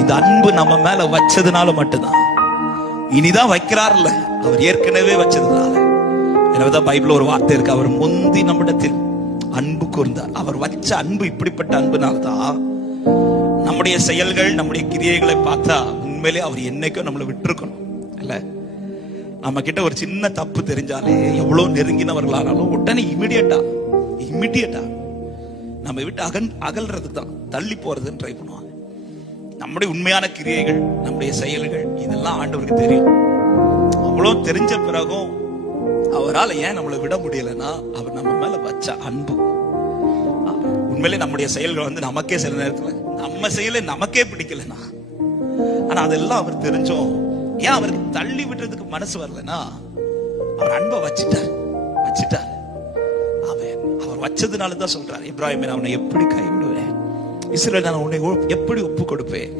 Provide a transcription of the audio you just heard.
இந்த அன்பு நம்ம மேல வச்சதுனால மட்டும்தான். இனிதான் வைக்கிறார்ல, அவர் ஏற்கனவே வச்சதுனால. எனவேதான் பைபிள் ஒரு வார்த்தை இருக்கு, அவர் முந்தி நம்மிடத்தில் அன்பு கூர்ந்தார். அவர் வச்ச அன்பு இப்படிப்பட்ட அன்புனால்தான் நம்முடைய செயல்கள், நம்முடைய கிரியைகளை பார்த்தா உண்மையிலே அவர் என்னைக்கும் நம்மளை விட்டுருக்கணும் இல்ல. நம்ம கிட்ட ஒரு சின்ன தப்பு தெரிஞ்சாலே எவ்வளவு நெருங்கினவர்களானாலும் உடனே இமிடியேட்டா நம்ம விட்டு அகல்றதுக்கு தான், தள்ளி போறதுன்னு ட்ரை பண்ணுவாங்க. நம்முடைய உண்மையான கிரியைகள், நம்முடைய செயல்கள் இதெல்லாம் ஆண்டவருக்கு தெரியும். அவ்வளவு தெரிஞ்ச பிறகும் அவரால் ஏன் நம்மளை விட முடியலன்னா, அவர் நம்ம மேல வச்ச அன்பு. உண்மையிலே நம்முடைய செயல்கள் நமக்கே சில நேரத்துல நம்ம செயலை நமக்கே பிடிக்கலனா, ஆனா அதெல்லாம் அவர் தெரிஞ்சோம். ஏன் அவருக்கு தள்ளி விடுறதுக்கு மனசு வரலன்னா, அவர் அன்பை வச்சிட்டார். அவர் வச்சதுனாலதான் சொல்றாரு, இப்ராஹிம் அவனை எப்படி கைவிடுவேன், இஸ்ரவேல் நான் உன்னை எப்படி ஒப்பு கொடுப்பேன்,